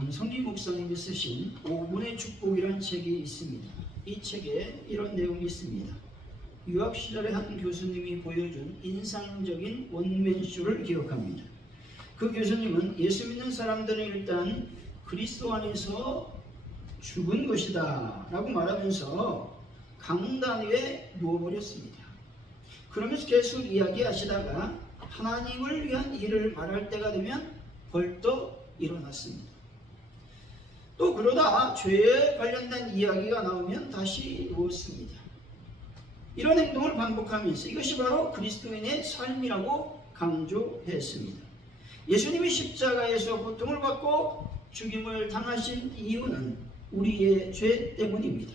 강성기 목사님이 쓰신 5분의 축복이라는 책이 있습니다. 이 책에 이런 내용이 있습니다. 유학 시절에 한 교수님이 보여준 인상적인 원맨쇼를 기억합니다. 그 교수님은 예수 믿는 사람들은 일단 그리스도 안에서 죽은 것이다 라고 말하면서 강단 위에 누워버렸습니다. 그러면서 계속 이야기하시다가 하나님을 위한 일을 말할 때가 되면 벌떡 일어났습니다. 또 그러다 죄에 관련된 이야기가 나오면 다시 누웠습니다. 이런 행동을 반복하면서 이것이 바로 그리스도인의 삶이라고 강조했습니다. 예수님이 십자가에서 고통을 받고 죽임을 당하신 이유는 우리의 죄 때문입니다.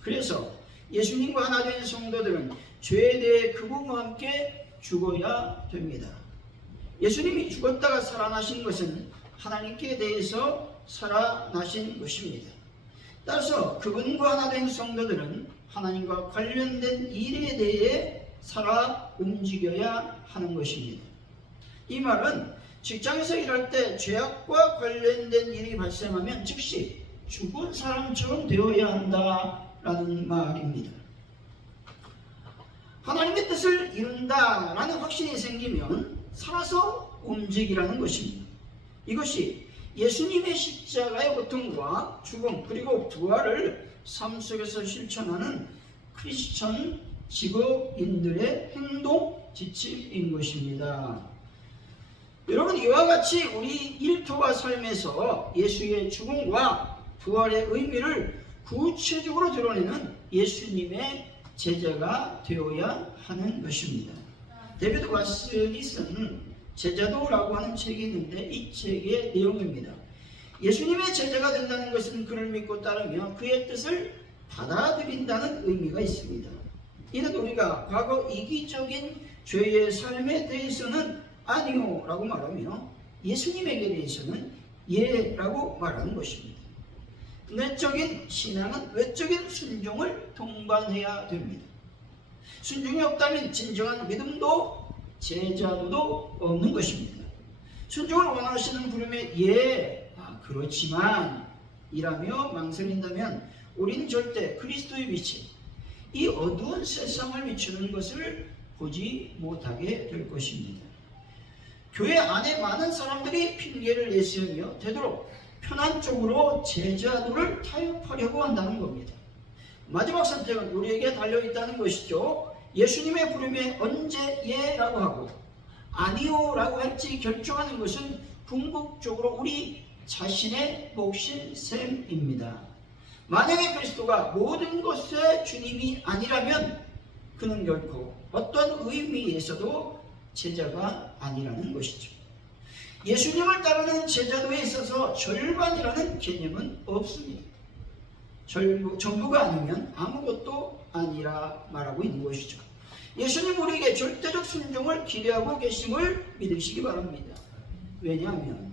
그래서 예수님과 하나 된 성도들은 죄에 대해 그분과 함께 죽어야 됩니다. 예수님이 죽었다가 살아나신 것은 하나님께 대해서 살아나신 것입니다. 따라서 그분과 하나 된 성도들은 하나님과 관련된 일에 대해 살아 움직여야 하는 것입니다. 이 말은 직장에서 일할 때 죄악과 관련된 일이 발생하면 즉시 죽은 사람처럼 되어야 한다라는 말입니다. 하나님의 뜻을 이룬다라는 확신이 생기면 살아서 움직이라는 것입니다. 이것이 예수님의 십자가의 고통과 죽음 그리고 부활을 삶 속에서 실천하는 크리스천 직업인들의 행동 지침인 것입니다. 여러분, 이와 같이 우리 일터와 삶에서 예수의 죽음과 부활의 의미를 구체적으로 드러내는 예수님의 제자가 되어야 하는 것입니다. 데비드 왓슨이 쓴 제자도라고 하는 책이 있는데 이 책의 내용입니다. 예수님의 제자가 된다는 것은 그를 믿고 따르며 그의 뜻을 받아들인다는 의미가 있습니다. 이는 우리가 과거 이기적인 죄의 삶에 대해서는 아니요 라고 말하며 예수님에게 대해서는 예 라고 말하는 것입니다. 내적인 신앙은 외적인 순종을 동반해야 됩니다. 순종이 없다면 진정한 믿음도 제자도도 없는 것입니다. 순종을 원하시는 부름에 예, 그렇지만 이라며 망설인다면 우리는 절대 그리스도의 빛이 이 어두운 세상을 비추는 것을 보지 못하게 될 것입니다. 교회 안에 많은 사람들이 핑계를 내세우며 되도록 편한 쪽으로 제자도를 타협하려고 한다는 겁니다. 마지막 선택은 우리에게 달려있다는 것이죠. 예수님의 부름에 언제 예라고 하고 아니요 라고 할지 결정하는 것은 궁극적으로 우리 자신의 몫인 셈입니다. 만약에 그리스도가 모든 것의 주님이 아니라면 그는 결코 어떤 의미에서도 제자가 아니라는 것이죠. 예수님을 따르는 제자도에 있어서 절반이라는 개념은 없습니다. 전부가 아니면 아무것도 아니라 말하고 있는 것이죠. 예수님 우리에게 절대적 순종을 기대하고 계심을 믿으시기 바랍니다. 왜냐하면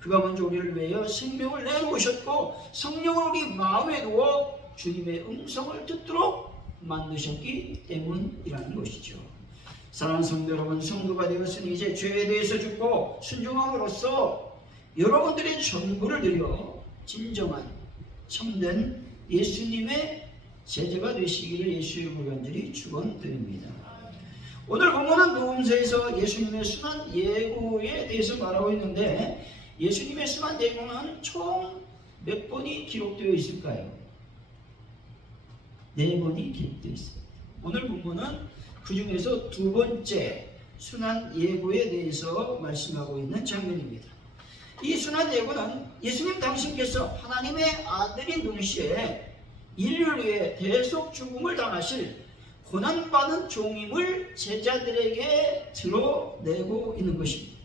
그가 먼저 우리를 위하여 생명을 내놓으셨고 성령을 우리 마음에 두어 주님의 음성을 듣도록 만드셨기 때문이라는 것이죠. 사랑하는 성도 여러분, 성도가 되었으니 이제 죄에 대해서 죽고 순종함으로써 여러분들의 전부를 드려 진정한 참된 예수님의 제자가 되시기를 예수의 구원들이 축원드립니다. 오늘 본문은 녹음서에서 예수님의 순환 예고에 대해서 말하고 있는데 예수님의 순환 예고는 총 몇 번이 기록되어 있을까요? 4번이 기록되어 있습니다. 오늘 본문은 그 중에서 2번째 순환 예고에 대해서 말씀하고 있는 장면입니다. 이 순환 예고는 예수님 당신께서 하나님의 아들인 동시에 인류를 위해 대속 죽음을 당하실 고난받은 종임을 제자들에게 드러내고 있는 것입니다.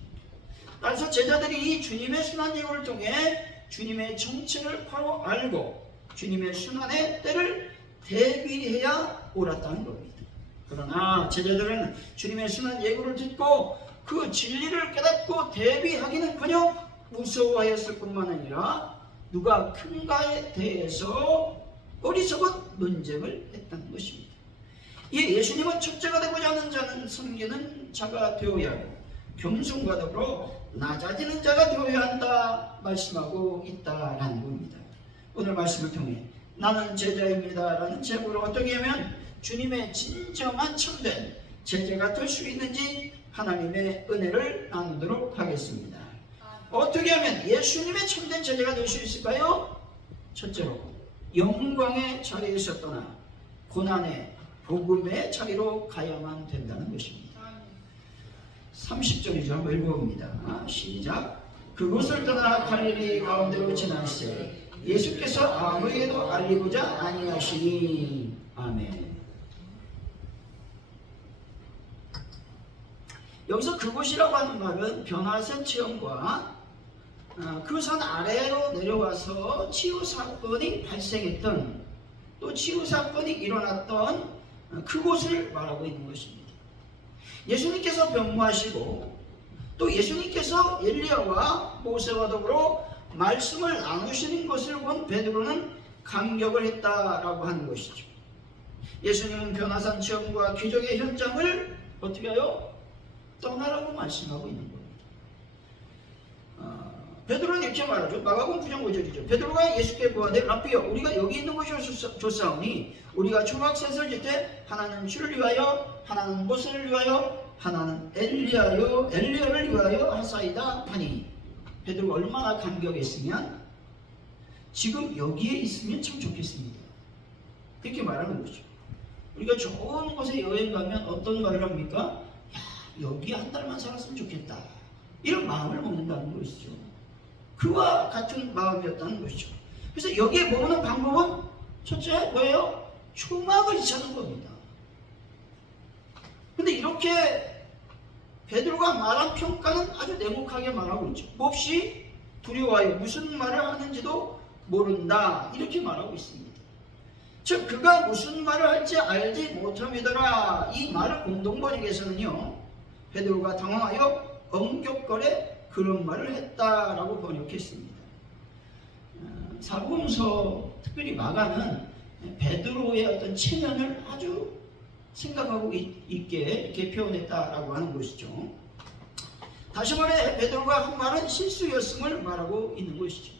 따라서 제자들이 이 주님의 순환 예고를 통해 주님의 정체를 바로 알고 주님의 순환의 때를 대비해야 옳았다는 겁니다. 그러나 제자들은 주님의 순환 예고를 듣고 그 진리를 깨닫고 대비하기는커녕 무서워하였을 뿐만 아니라 누가 큰가에 대해서 어리석은 논쟁을 했다는 것입니다. 이 예수님은 첫째가 되고자 하는 자는 섬기는 자가 되어야 하고 겸손과 더불어 낮아지는 자가 되어야 한다 말씀하고 있다라는 겁니다. 오늘 말씀을 통해 나는 제자입니다 라는 제목으로 어떻게 하면 주님의 진정한 참된 제자가 될 수 있는지 하나님의 은혜를 나누도록 하겠습니다. 어떻게 하면 예수님의 참된 제자가 될 수 있을까요? 첫째로 영광의 자리에서 떠나 고난의 복음의 자리로 가야만 된다는 것입니다. 30절이죠. 한번 읽어봅니다. 시작. 그곳을 떠나 갈릴리 가운데로 지나시되 예수께서 아무에게도 알리고자 아니하시니. 아멘. 여기서 그곳이라고 하는 말은 변화산 체험과 그 산 아래로 내려와서 치유사건이 발생했던 또 치유사건이 일어났던 그곳을 말하고 있는 것입니다. 예수님께서 변모하시고 또 예수님께서 엘리야와 모세와 더불어 말씀을 나누시는 것을 본 베드로는 감격을 했다라고 하는 것이죠. 예수님은 변화산 체험과 기적의 현장을 어떻게 하여? 떠나라고 말씀하고 있는 겁니다. 베드로는 이렇게 말하죠. 마가복음 9장 5절이죠. 베드로가 예수께 구하되 라피여 우리가 여기 있는 것이 좋사오니 우리가 초막셋을 짓되 하나는 주를 위하여 하나는 모세를 위하여 하나는 엘리야를 위하여 하사이다 하니. 베드로가 얼마나 감격했으면 지금 여기에 있으면 참 좋겠습니다. 그렇게 말하는 거죠. 우리가 좋은 곳에 여행 가면 어떤 말을 합니까? 야, 여기 한 달만 살았으면 좋겠다. 이런 마음을 먹는다는 것이죠. 그와 같은 마음이었다는 것이죠. 그래서 여기에 머무는 방법은 첫째 뭐예요? 초막을 잊자는 겁니다. 근데 이렇게 베드로가 말한 평가는 아주 냉혹하게 말하고 있죠. 몹시 두려워하여 무슨 말을 하는지도 모른다 이렇게 말하고 있습니다. 즉 그가 무슨 말을 할지 알지 못함이더라. 이 말을 공동번역에서는요 베드로가 당황하여 엄격거래 그런 말을 했다라고 번역했습니다. 사복음서 특별히 마가는 베드로의 어떤 체면을 아주 생각하고 있게 이렇게 표현했다라고 하는 것이죠. 다시 말해 베드로가 한 말은 실수였음을 말하고 있는 것이죠.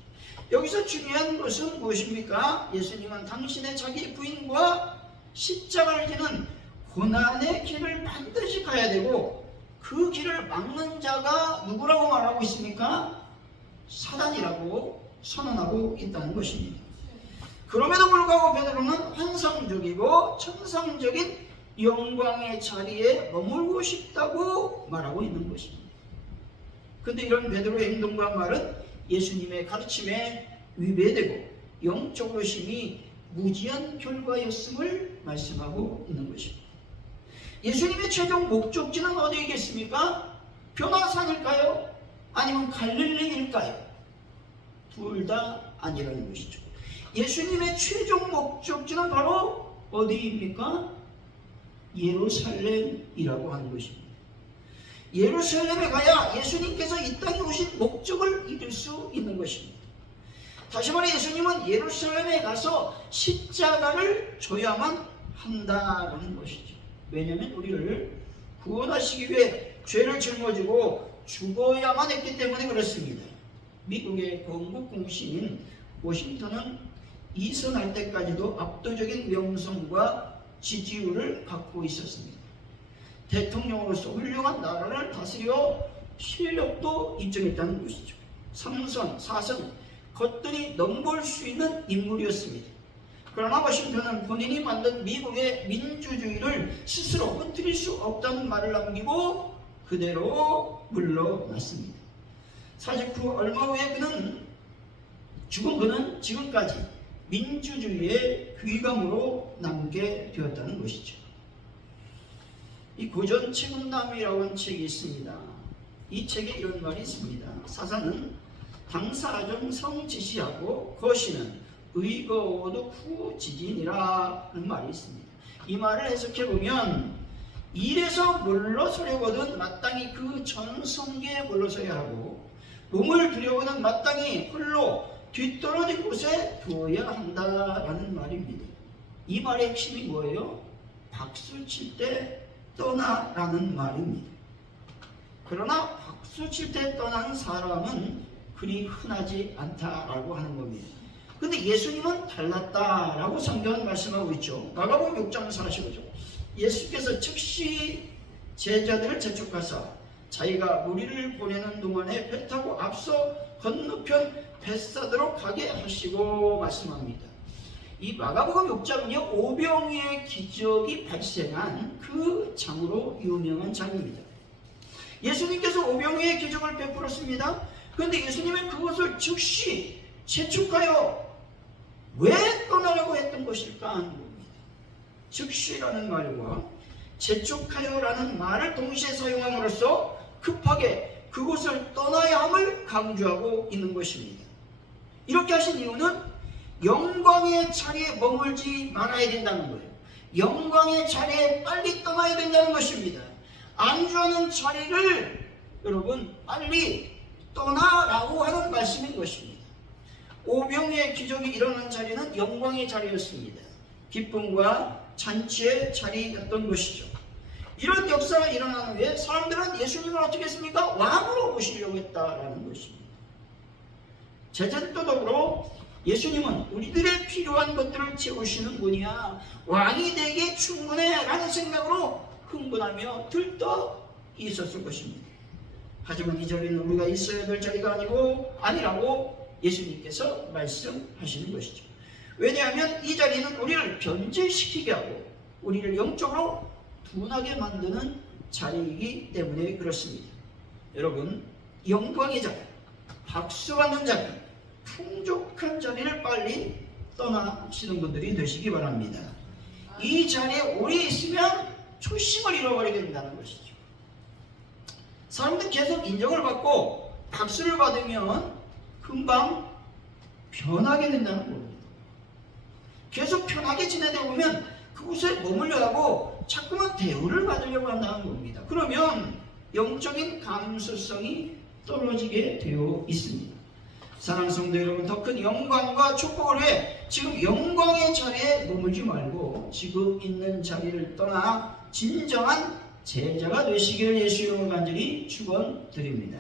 여기서 중요한 것은 무엇입니까? 예수님은 당신의 자기 부인과 십자가를 지는 고난의 길을 반드시 가야 되고 그 길을 막는 자가 누구라고 말하고 있습니까? 사단이라고 선언하고 있다는 것입니다. 그럼에도 불구하고 베드로는 환상적이고 천상적인 영광의 자리에 머물고 싶다고 말하고 있는 것입니다. 그런데 이런 베드로의 행동과 말은 예수님의 가르침에 위배되고 영적으로 심히 무지한 결과였음을 말씀하고 있는 것입니다. 예수님의 최종 목적지는 어디이겠습니까? 변화산일까요? 아니면 갈릴리일까요? 둘 다 아니라는 것이죠. 예수님의 최종 목적지는 바로 어디입니까? 예루살렘이라고 하는 것입니다. 예루살렘에 가야 예수님께서 이 땅에 오신 목적을 이룰 수 있는 것입니다. 다시 말해 예수님은 예루살렘에 가서 십자가를 져야만 한다는 것이죠. 왜냐하면 우리를 구원하시기 위해 죄를 짊어지고 죽어야만 했기 때문에 그렇습니다. 미국의 건국공신인 워싱턴은 이선할 때까지도 압도적인 명성과 지지율을 갖고 있었습니다. 대통령으로서 훌륭한 나라를 다스려 실력도 인정했다는 것이죠. 3선, 4선 겉들이 넘볼 수 있는 인물이었습니다. 그러나 워싱턴은 본인이 만든 미국의 민주주의를 스스로 흐트릴 수 없다는 말을 남기고 그대로 물러났습니다. 사직 후 얼마 후에 그는 지금까지 민주주의의 귀감으로 남게 되었다는 것이죠. 이 고전 책운남이라고 하는 책이 있습니다. 이 책에 이런 말이 있습니다. 사사는 당사정 성지시하고 거시는 의거워도 후지진이라는 말이 있습니다. 이 말을 해석해보면 일에서 물러서려거든 마땅히 그 전성기에 물러서야 하고 몸을 들여거든 마땅히 홀로 뒤떨어진 곳에 두어야 한다라는 말입니다. 이 말의 핵심이 뭐예요? 박수 칠 때 떠나라는 말입니다. 그러나 박수 칠 때 떠나는 사람은 그리 흔하지 않다라고 하는 겁니다. 근데 예수님은 달랐다라고 성경은 말씀하고 있죠. 마가복음 6장 45절. 예수께서 즉시 제자들을 재촉하사 자기가 무리를 보내는 동안에 배 타고 앞서 건너편 벳사다로 가게 하시고 말씀합니다. 이 마가복음 6장은요, 오병이의 기적이 발생한 그 장으로 유명한 장입니다. 예수님께서 오병이의 기적을 베풀었습니다. 그런데 예수님은 그것을 즉시 재촉하여 왜 떠나라고 했던 것일까 하는 겁니다. 즉시라는 말과 재촉하여라는 말을 동시에 사용함으로써 급하게 그곳을 떠나야 함을 강조하고 있는 것입니다. 이렇게 하신 이유는 영광의 자리에 머물지 말아야 된다는 거예요. 영광의 자리에 빨리 떠나야 된다는 것입니다. 안주하는 자리를 여러분 빨리 떠나라고 하는 말씀인 것입니다. 오병이의 기적이 일어난 자리는 영광의 자리였습니다. 기쁨과 잔치의 자리였던 것이죠. 이런 역사가 일어난 후에 사람들은 예수님을 어떻게 했습니까? 왕으로 모시려고 했다라는 것입니다. 제자들도 더불어 예수님은 우리들의 필요한 것들을 채우시는 분이야, 왕이 되기에 충분해 라는 생각으로 흥분하며 들떠 있었을 것입니다. 하지만 이 자리는 우리가 있어야 될 자리가 아니라고 예수님께서 말씀하시는 것이죠. 왜냐하면 이 자리는 우리를 변질시키게 하고 우리를 영적으로 둔하게 만드는 자리이기 때문에 그렇습니다. 여러분, 영광의 자리, 박수받는 자리, 풍족한 자리를 빨리 떠나시는 분들이 되시기 바랍니다. 이 자리에 오래 있으면 초심을 잃어버리게 된다는 것이죠. 사람들은 계속 인정을 받고 박수를 받으면 금방 변하게 된다는 겁니다. 계속 편하게 지내다 보면 그곳에 머물려 하고 자꾸만 대우를 받으려고 한다는 겁니다. 그러면 영적인 감수성이 떨어지게 되어 있습니다. 사랑하는 성도 여러분, 더 큰 영광과 축복을 위해 지금 영광의 자리에 머물지 말고 지금 있는 자리를 떠나 진정한 제자가 되시기를 예수 이름으로 간절히 축원드립니다.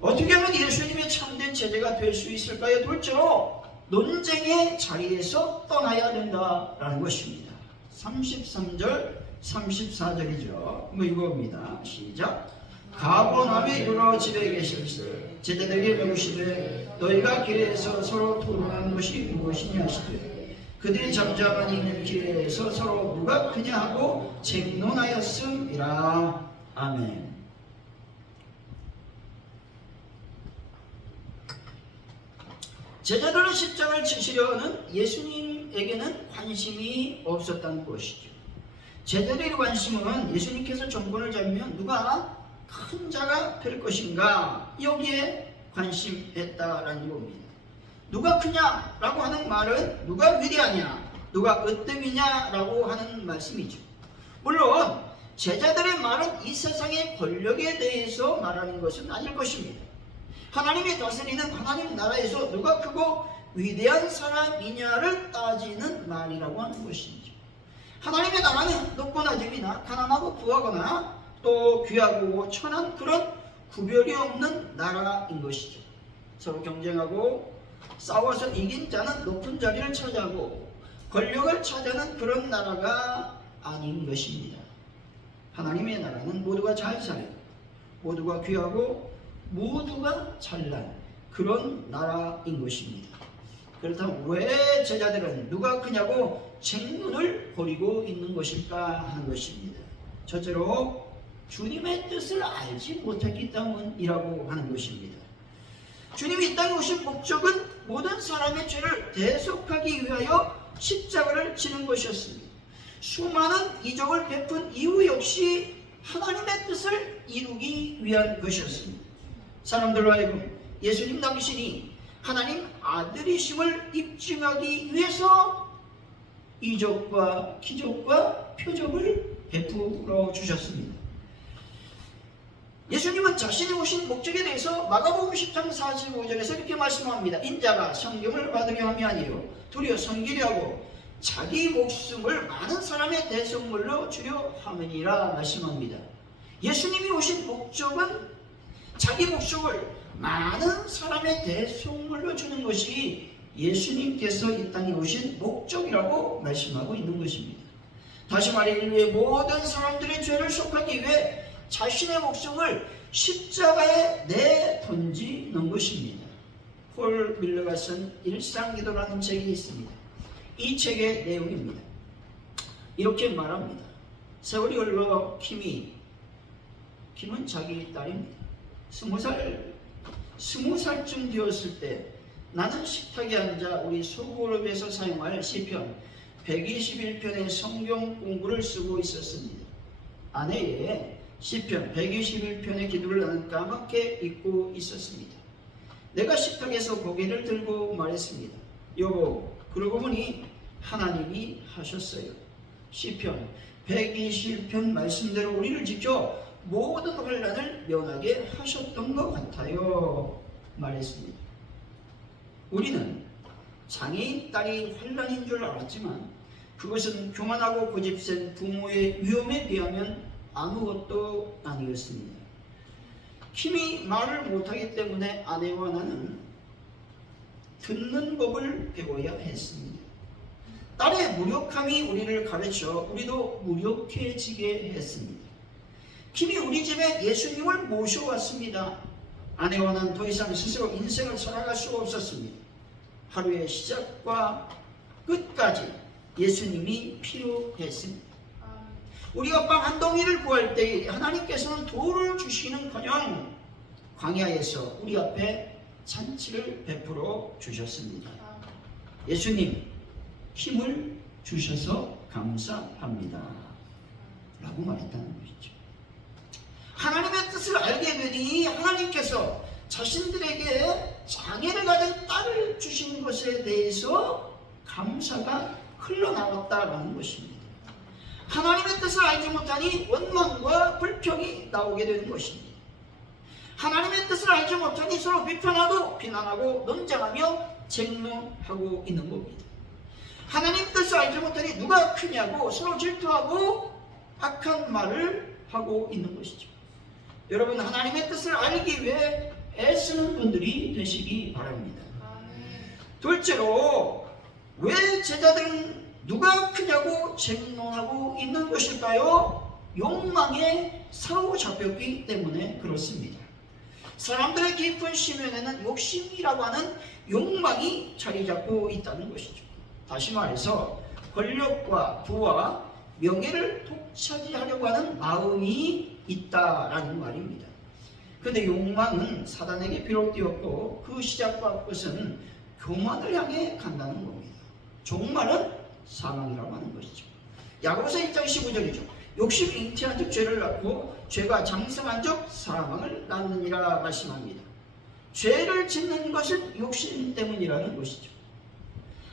어떻게 하면 예수님의 참된 제자가 될 수 있을까요? 둘째로 논쟁의 자리에서 떠나야 된다라는 것입니다. 33절 34절이죠. 한번 읽어봅니다. 시작. 가버나움의 여러 집에 계실세 제자들에게 물으시되 너희가 길에서 서로 토론하는 것이 무엇이냐 하시되 그들이 잠잠하니 있는 길에서 서로 누가 크냐 하고 쟁론하였음이라. 아멘. 제자들은 십자가를 치시려는 예수님에게는 관심이 없었다는 것이죠. 제자들의 관심은 예수님께서 정권을 잡으면 누가 큰 자가 될 것인가, 여기에 관심했다라는 겁니다. 누가 크냐라고 하는 말은 누가 위대하냐, 누가 으뜸이냐라고 하는 말씀이죠. 물론 제자들의 말은 이 세상의 권력에 대해서 말하는 것은 아닐 것입니다. 하나님이 다스리는 하나님 나라에서 누가 크고 위대한 사람이냐를 따지는 말이라고 하는 것이죠. 하나님의 나라는 높고 낮음이나 가난하고 부하거나 또 귀하고 천한 그런 구별이 없는 나라인 것이죠. 서로 경쟁하고 싸워서 이긴 자는 높은 자리를 차지하고 권력을 차지하는 그런 나라가 아닌 것입니다. 하나님의 나라는 모두가 잘 살고 모두가 귀하고 모두가 찬란 그런 나라인 것입니다. 그렇다면 왜 제자들은 누가 크냐고 쟁론을 벌이고 있는 것일까 하는 것입니다. 첫째로 주님의 뜻을 알지 못했기 때문이라고 하는 것입니다. 주님이 이 땅에 오신 목적은 모든 사람의 죄를 대속하기 위하여 십자가를 지는 것이었습니다. 수많은 이적을 베푼 이후 역시 하나님의 뜻을 이루기 위한 것이었습니다. 사람들로 하여금 예수님 당신이 하나님 아들이심을 입증하기 위해서 이적과 기적과 표적을 베풀어 주셨습니다. 예수님은 자신이 오신 목적에 대해서 마가복음 10장 45절에서 이렇게 말씀합니다. 인자가 성경을 받으려 함이 아니요 도리어 섬기려 하고 자기 목숨을 많은 사람의 대속물로 주려 함이니라 말씀합니다. 예수님이 오신 목적은 자기 목적을 많은 사람의 대속물로 주는 것이 예수님께서 이 땅에 오신 목적이라고 말씀하고 있는 것입니다. 다시 말해 인류의 모든 사람들의 죄를 속하기 위해 자신의 목숨을 십자가에 내던지는 것입니다. 폴 밀러가 쓴 일상기도라는 책이 있습니다. 이 책의 내용입니다. 이렇게 말합니다. 세월이 흘러 김은 자기 딸입니다. 20살쯤 되었을 때 나는 식탁에 앉아 우리 소그룹에서 사용할 시편 121편의 성경 공부를 쓰고 있었습니다. 아내의 시편 121편의 기도를 나는 까맣게 잊고 있었습니다. 내가 식탁에서 고개를 들고 말했습니다. 여보, 그러고 보니 하나님이 하셨어요. 시편 121편 말씀대로 우리를 지켜 모든 환난을 면하게 하셨던 것 같아요. 말했습니다. 우리는 장애인 딸이 환난인 줄 알았지만 그것은 교만하고 고집센 부모의 위험에 비하면 아무것도 아니었습니다. 킴이 말을 못하기 때문에 아내와 나는 듣는 법을 배워야 했습니다. 딸의 무력함이 우리를 가르쳐 우리도 무력해지게 했습니다. 킴이 우리 집에 예수님을 모셔왔습니다. 아내와 난 더 이상 스스로 인생을 살아갈 수가 없었습니다. 하루의 시작과 끝까지 예수님이 필요했습니다. 우리가 빵 한 덩이를 구할 때 하나님께서는 돌을 주시는커녕 광야에서 우리 앞에 잔치를 베풀어 주셨습니다. 예수님, 힘을 주셔서 감사합니다. 라고 말했다는 것이죠. 하나님의 뜻을 알게 되니 하나님께서 자신들에게 장애를 가진 딸을 주신 것에 대해서 감사가 흘러나왔다라는 것입니다. 하나님의 뜻을 알지 못하니 원망과 불평이 나오게 되는 것입니다. 하나님의 뜻을 알지 못하니 서로 비난하고 논쟁하며 쟁론하고 있는 겁니다. 하나님 뜻을 알지 못하니 누가 크냐고 서로 질투하고 악한 말을 하고 있는 것이죠. 여러분, 하나님의 뜻을 알기 위해 애쓰는 분들이 되시기 바랍니다. 둘째로, 왜 제자들은 누가 크냐고 쟁론하고 있는 것일까요? 욕망에 사로잡혔기 때문에 그렇습니다. 사람들의 깊은 심연에는 욕심이라고 하는 욕망이 자리 잡고 있다는 것이죠. 다시 말해서 권력과 부와 명예를 독차지하려고 하는 마음이 있다라는 말입니다. 그런데 욕망은 사단에게 비롯되었고 그 시작과 끝은 교만을 향해 간다는 겁니다. 종말은 사망이라고 하는 것이죠. 야고보서 1장 15절이죠. 욕심이 잉태한 즉 죄를 낳고 죄가 장성한 즉 사망을 낳느니라 말씀합니다. 죄를 짓는 것은 욕심 때문이라는 것이죠.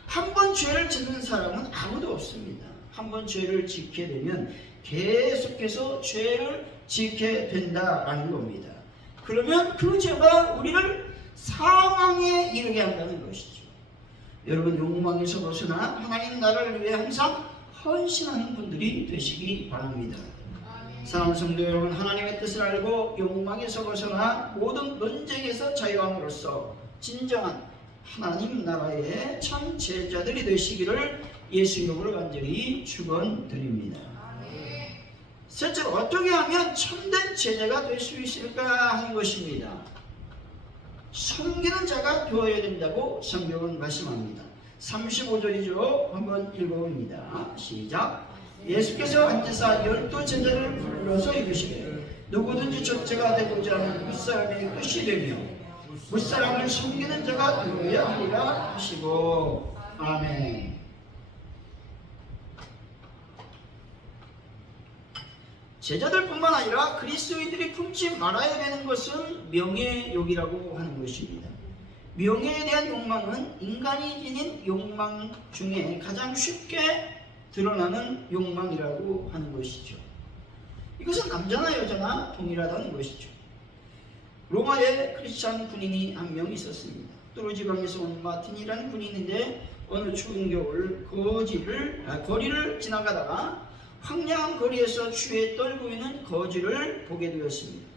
한 번 죄를 짓는 사람은 아무도 없습니다. 한 번 죄를 짓게 되면 계속해서 죄를 짓게 된다라는 겁니다. 그러면 그 죄가 우리를 사망에 이르게 한다는 것이죠. 여러분, 욕망에서 벗어나 하나님 나라를 위해 항상 헌신하는 분들이 되시기 바랍니다. 사랑하는 성도 여러분, 하나님의 뜻을 알고 욕망에서 벗어나 모든 논쟁에서 자유함으로써 진정한 하나님 나라의 참 제자들이 되시기를 예수 이름으로 간절히 축원드립니다. 셋째로, 어떻게 하면 참된 제자가 될 수 있을까 하는 것입니다. 섬기는 자가 되어야 된다고 성경은 말씀합니다. 35절이죠. 한번 읽어봅니다. 시작. 예수께서 앉으사 12 제자를 불러서 이르시되 누구든지 첫째가 되고자 하는 무사람의 끝이 되며 무사람을 섬기는 자가 되어야 하리라 하시고. 아멘. 제자들뿐만 아니라 그리스도인들이 품지 말아야 되는 것은 명예욕이라고 하는 것입니다. 명예에 대한 욕망은 인간이 지닌 욕망 중에 가장 쉽게 드러나는 욕망이라고 하는 것이죠. 이것은 남자나 여자나 동일하다는 것이죠. 로마에 크리스찬 군인이 한 명 있었습니다. 뚜르지방에서 온 마틴이라는 군인인데 어느 추운 겨울 거리를 지나가다가 황량한 거리에서 취해 떨고 있는 거지를 보게 되었습니다.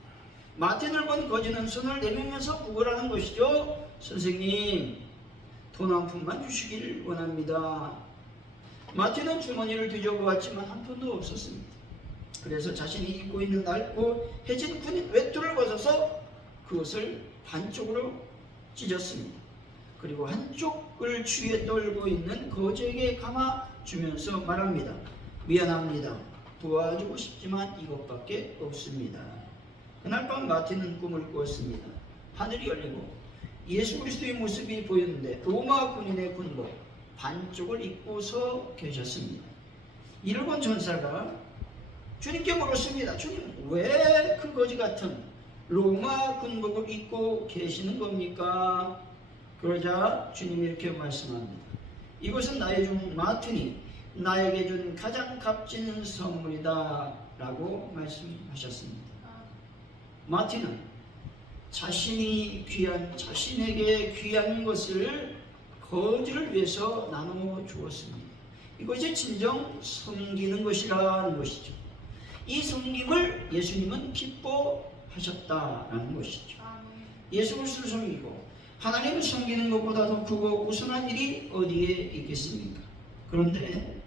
마틴을 본 거지는 손을 내밀면서 구걸하는 것이죠. 선생님, 돈 한 푼만 주시길 원합니다. 마틴은 주머니를 뒤져보았지만 한 푼도 없었습니다. 그래서 자신이 입고 있는 낡고 해진 군인 외투를 벗어서 그것을 반쪽으로 찢었습니다. 그리고 한쪽을 취해 떨고 있는 거지에게 감아주면서 말합니다. 미안합니다. 도와주고 싶지만 이것밖에 없습니다. 그날 밤 마틴은 꿈을 꾸었습니다. 하늘이 열리고 예수 그리스도의 모습이 보였는데 로마 군인의 군복 반쪽을 입고서 계셨습니다. 이를 본 전사가 주님께 물었습니다. 주님, 왜 그 거지 같은 로마 군복을 입고 계시는 겁니까? 그러자 주님이 이렇게 말씀합니다. 이것은 나의 종 마틴이 나에게 준 가장 값진 선물이다 라고 말씀하셨습니다. 마틴은 자신에게 귀한 것을 거지를 위해서 나누어 주었습니다. 이것이 진정 섬기는 것이라는 것이죠. 이 섬김을 예수님은 기뻐하셨다라는 것이죠. 예수 그리스도를 섬기고 하나님을 섬기는 것보다 더 크고 우선한 일이 어디에 있겠습니까? 그런데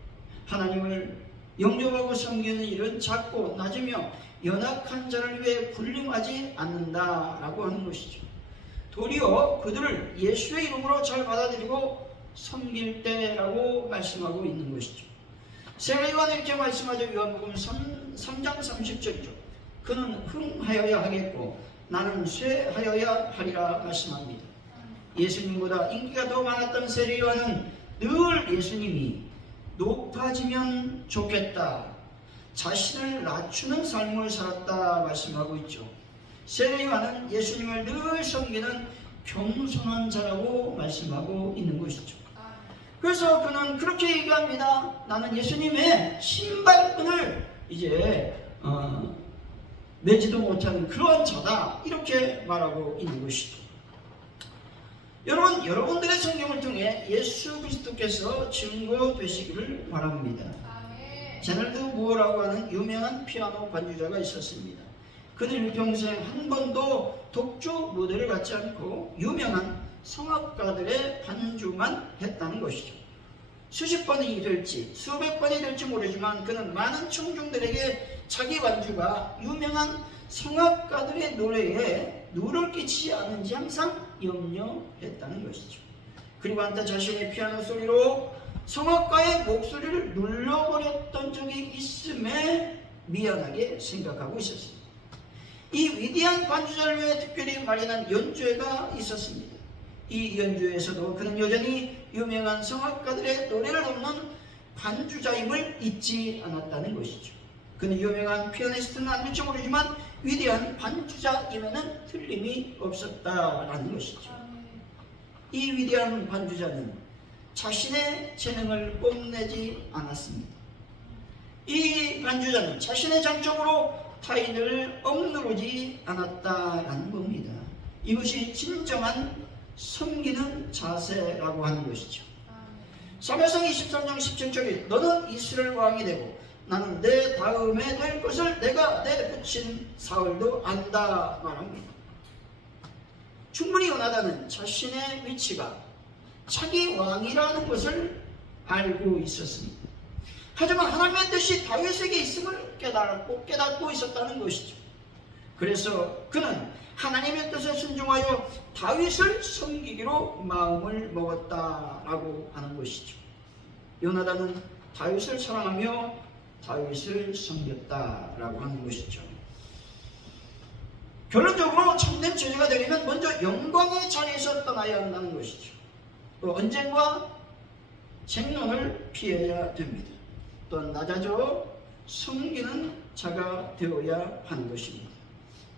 하나님을 영접하고 섬기는 일은 작고 낮으며 연약한 자를 위해 군림하지 않는다라고 하는 것이죠. 도리어 그들을 예수의 이름으로 잘 받아들이고 섬길 때라고 말씀하고 있는 것이죠. 세례 요한은 이렇게 말씀하죠. 요한복음 3장 30절이죠. 그는 흥하여야 하겠고 나는 쇠하여야 하리라 말씀합니다. 예수님보다 인기가 더 많았던 세례 요한은 늘 예수님이 높아지면 좋겠다, 자신을 낮추는 삶을 살았다 말씀하고 있죠. 세례 요한은 예수님을 늘 섬기는 겸손한 자라고 말씀하고 있는 것이죠. 그래서 그는 그렇게 얘기합니다. 나는 예수님의 신발끈을 이제 매지도 못하는 그런 자다, 이렇게 말하고 있는 것이죠. 여러분들의 성경을 통해 예수 그리스도께서 증거되시기를 바랍니다. 제널드 무어라고 하는 유명한 피아노 반주자가 있었습니다. 그는 일평생 한 번도 독주 무대를 갖지 않고 유명한 성악가들의 반주만 했다는 것이죠. 수십 번이 될지 수백 번이 될지 모르지만 그는 많은 청중들에게 자기 반주가 유명한 성악가들의 노래에 누를 끼치지 않은지 항상 염려했다는 것이죠. 그리고 한때 자신의 피아노 소리로 성악가의 목소리를 눌러버렸던 적이 있음에 미안하게 생각하고 있었습니다. 이 위대한 반주자를 위해 특별히 마련한 연주회가 있었습니다. 이 연주회에서도 그는 여전히 유명한 성악가들의 노래를 돕는 반주자임을 잊지 않았다는 것이죠. 그는 유명한 피아니스트는 아닐지 모르지만 위대한 반주자임에는 틀림이 없었다라는 것이죠. 이 위대한 반주자는 자신의 재능을 뽐내지 않았습니다. 이 반주자는 자신의 장점으로 타인을 억누르지 않았다라는 겁니다. 이것이 진정한 섬기는 자세라고 하는 것이죠. 사무엘상 23장 17절에 너는 이스라엘 왕이 되고 나는 내 다음에 될 것을 내가 내붙인 사울도 안다 말합니다. 충분히 요나단은 자신의 위치가 자기 왕이라는 것을 알고 있었습니다. 하지만 하나님의 뜻이 다윗에게 있음을 깨닫고 있었다는 것이죠. 그래서 그는 하나님의 뜻에 순종하여 다윗을 섬기기로 마음을 먹었다라고 하는 것이죠. 요나단은 다윗을 사랑하며 다윗을 섬겼다라고 하는 것이죠. 결론적으로 참된 제자가 되려면 먼저 영광의 자리에서 떠나야 한다는 것이죠. 또 언쟁과 쟁론을 피해야 됩니다. 또 낮아져 섬기는 자가 되어야 하는 것입니다.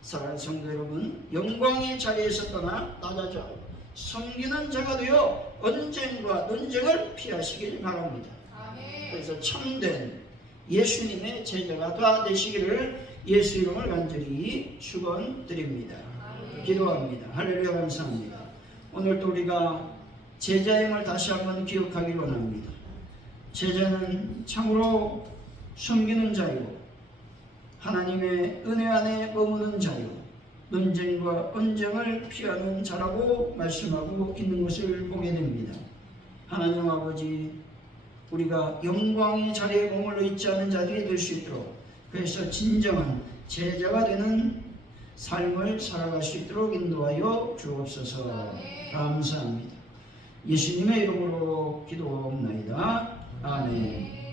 사랑하는 성도 여러분, 영광의 자리에서 떠나 낮아져 섬기는 자가 되어 언쟁과 논쟁을 피하시길 바랍니다. 아멘. 그래서 참된 예수님의 제자가 다 되시기를 예수 이름을 간절히 축원드립니다. 아멘. 기도합니다. 할렐루야, 감사합니다. 오늘도 우리가 제자임을 다시 한번 기억하길 원합니다. 제자는 참으로 섬기는 자유, 하나님의 은혜 안에 머무는 자유, 논쟁과 언쟁을 피하는 자라고 말씀하고 있는 것을 보게 됩니다. 하나님 아버지, 우리가 영광의 자리에 머물러 있지 않은 자들이 될 수 있도록, 그래서 진정한 제자가 되는 삶을 살아갈 수 있도록 인도하여 주옵소서. 감사합니다. 예수님의 이름으로 기도하옵나이다. 아멘.